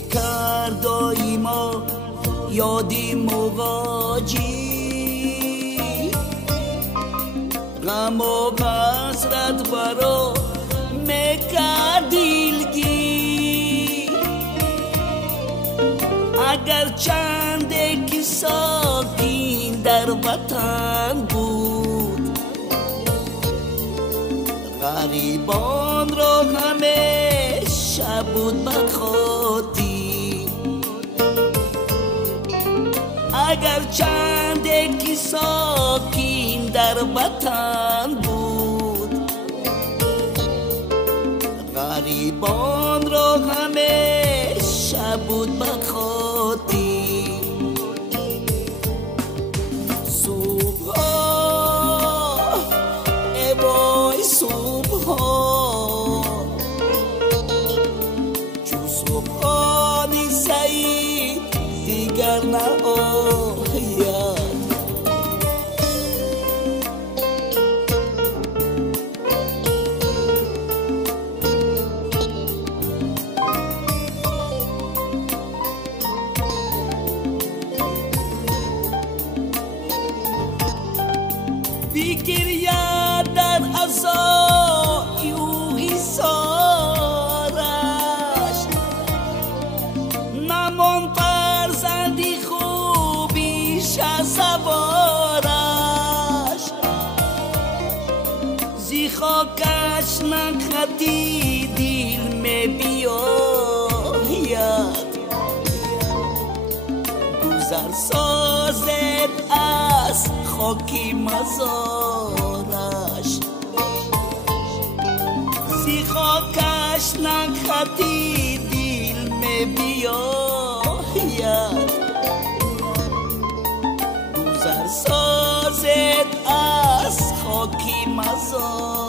کرد ما یادی مواجی غم و حسرت برا میکرد دیلگی اگر چند که ساکین در وطن بود غریبان را همیشه بود بدخواتی اگر چند که ساکین در وطن بود غریبان را همیشه بود بدخواتی صبح ها ای وای صبح ها چو صبحانی سعید دیگر نآید بگرید در عزای او حصارش نمان فرزندی خوبیش سوارش زی خاکش نخطی دل می بیاید گذر سازد از خاکی مزارش زی خاکش نخطی دل می بیاید گذر سازد از خاکی مزارش